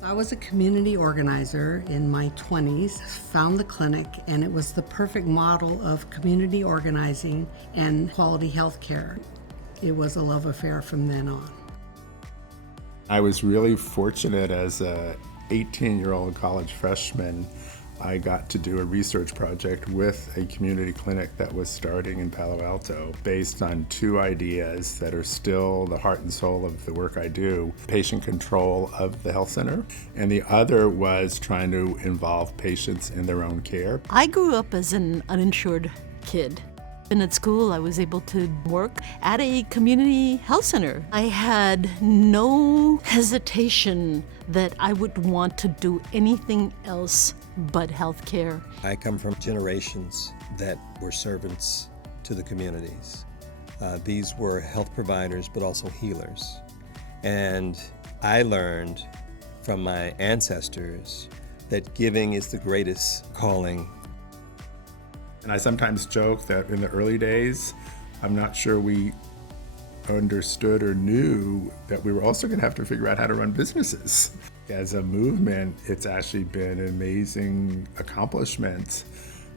I was a community organizer in my 20s, found the clinic, and it was the perfect model of community organizing and quality health care. It was a love affair from then on. I was really fortunate as a 18-year-old college freshman. I got to do a research project with a community clinic that was starting in Palo Alto based on two ideas that are still the heart and soul of the work I do: patient control of the health center, and the other was trying to involve patients in their own care. I grew up as an uninsured kid. And at school, I was able to work at a community health center. I had no hesitation that I would want to do anything else but healthcare. I come from generations that were servants to the communities. These were health providers, but also healers. And I learned from my ancestors that giving is the greatest calling. And I sometimes joke that in the early days, I'm not sure we understood or knew that we were also going to have to figure out how to run businesses. As a movement, it's actually been an amazing accomplishment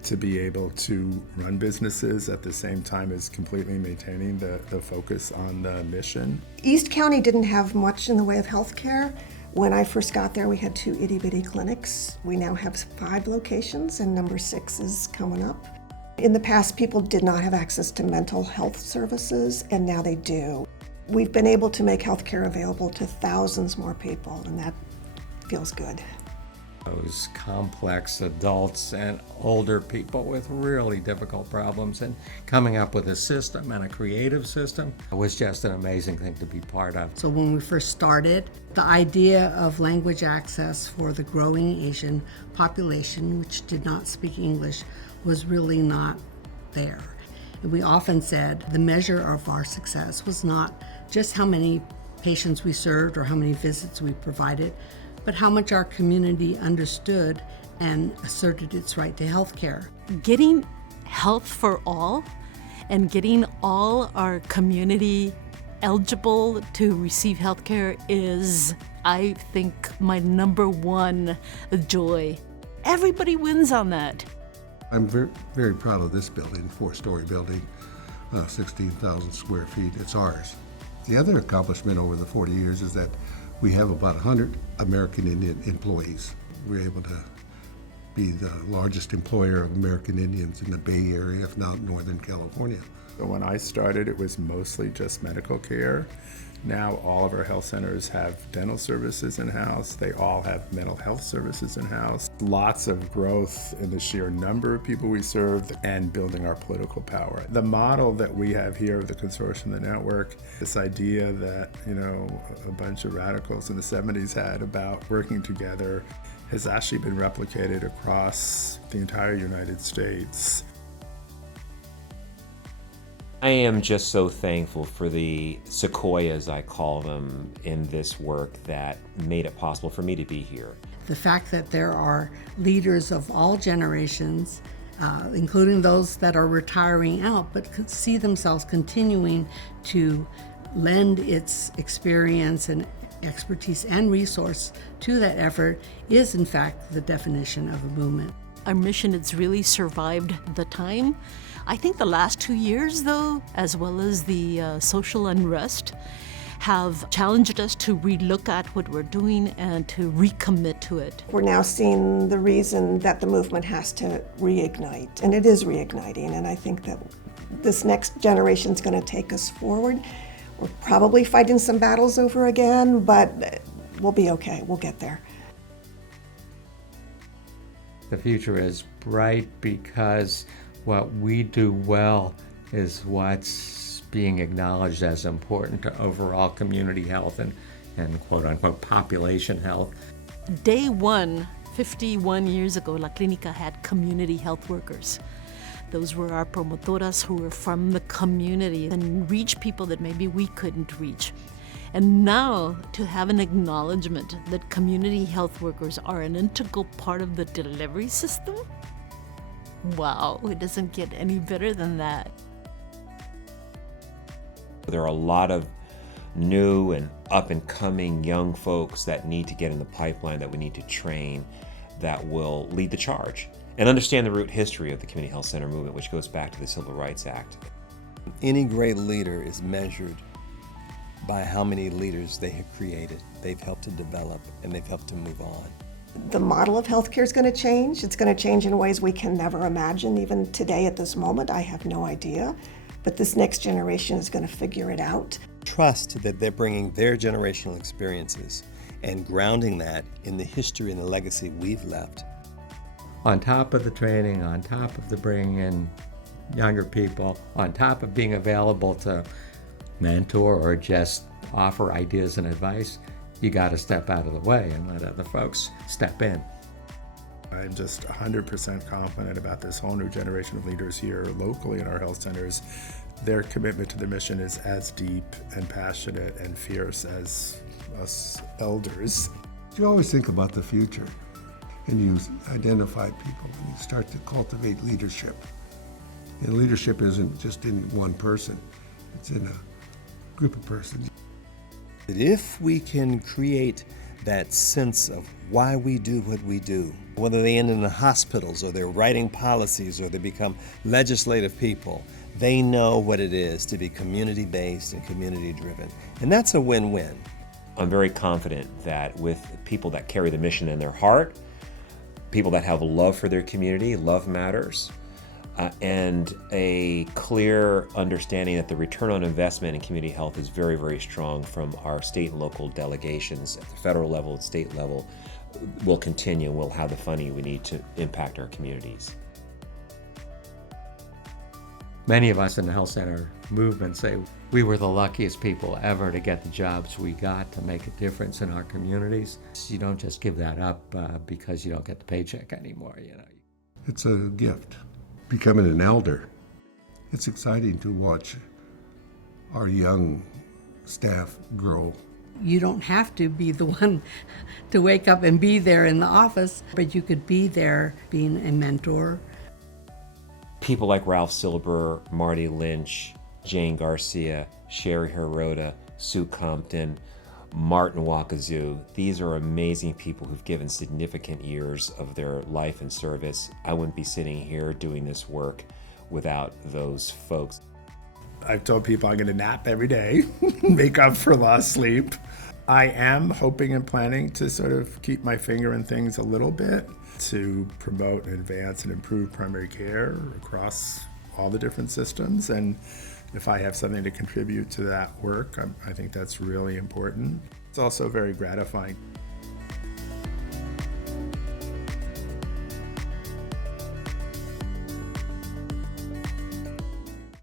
to be able to run businesses at the same time as completely maintaining the focus on the mission. East County didn't have much in the way of healthcare. When I first got there, we had 2 itty-bitty clinics. We now have 5 locations, and number 6 is coming up. In the past, people did not have access to mental health services, and now they do. We've been able to make healthcare available to thousands more people, and that feels good. Those complex adults and older people with really difficult problems, and coming up with a system and a creative system was just an amazing thing to be part of. So when we first started, the idea of language access for the growing Asian population, which did not speak English, was really not there. And we often said the measure of our success was not just how many patients we served or how many visits we provided, but how much our community understood and asserted its right to health care. Getting health for all and getting all our community eligible to receive health care is, I think, my number one joy. Everybody wins on that. I'm very, very proud of this building, 4-story building, 16,000 square feet. It's ours. The other accomplishment over the 40 years is that we have about 100 American Indian employees. We're able to be the largest employer of American Indians in the Bay Area, if not Northern California. So when I started, it was mostly just medical care. Now all of our health centers have dental services in-house. They all have mental health services in-house. Lots of growth in the sheer number of people we serve and building our political power. The model that we have here of the consortium, the network, this idea that, a bunch of radicals in the 70s had about working together has actually been replicated across the entire United States. I am just so thankful for the sequoias, I call them, in this work that made it possible for me to be here. The fact that there are leaders of all generations, including those that are retiring out, but see themselves continuing to lend its experience and expertise and resource to that effort is, in fact, the definition of a movement. Our mission has really survived the time. I think the last 2 years, though, as well as the social unrest, have challenged us to relook at what we're doing and to recommit to it. We're now seeing the reason that the movement has to reignite, and it is reigniting, and I think that this next generation is going to take us forward. We're probably fighting some battles over again, but we'll be okay. We'll get there. The future is bright because what we do well is what's being acknowledged as important to overall community health and quote-unquote population health. Day one, 51 years ago, La Clinica had community health workers. Those were our promotoras who were from the community and reach people that maybe we couldn't reach. And now to have an acknowledgement that community health workers are an integral part of the delivery system, wow, it doesn't get any better than that. There are a lot of new and up and coming young folks that need to get in the pipeline, that we need to train, that will lead the charge and understand the root history of the community health center movement, which goes back to the Civil Rights Act. Any great leader is measured by how many leaders they have created, they've helped to develop, and they've helped to move on. The model of healthcare is going to change. It's going to change in ways we can never imagine. Even today at this moment, I have no idea. But this next generation is going to figure it out. Trust that they're bringing their generational experiences and grounding that in the history and the legacy we've left. On top of the training, on top of the bringing in younger people, on top of being available to mentor or just offer ideas and advice, you got to step out of the way and let other folks step in. I'm just 100% confident about this whole new generation of leaders here locally in our health centers. Their commitment to the mission is as deep and passionate and fierce as us elders. You always think about the future, and you identify people, and you start to cultivate leadership. And leadership isn't just in one person, it's in a group of persons. If we can create that sense of why we do what we do, whether they end in the hospitals or they're writing policies or they become legislative people, they know what it is to be community-based and community-driven. And that's a win-win. I'm very confident that with people that carry the mission in their heart, people that have love for their community, love matters, and a clear understanding that the return on investment in community health is very, very strong from our state and local delegations at the federal level and state level, will continue and we'll have the funding we need to impact our communities. Many of us in the health center movement say we were the luckiest people ever to get the jobs we got to make a difference in our communities. You don't just give that up because you don't get the paycheck anymore, you know. It's a gift. Becoming an elder, it's exciting to watch our young staff grow. You don't have to be the one to wake up and be there in the office, but you could be there being a mentor. People like Ralph Silber, Marty Lynch, Jane Garcia, Sherry Hirota, Sue Compton, Martin Wakazoo. These are amazing people who've given significant years of their life and service. I wouldn't be sitting here doing this work without those folks. I've told people I'm going to nap every day, make up for lost sleep. I am hoping and planning to sort of keep my finger in things a little bit to promote and advance and improve primary care across all the different systems. And if I have something to contribute to that work, I think that's really important. It's also very gratifying.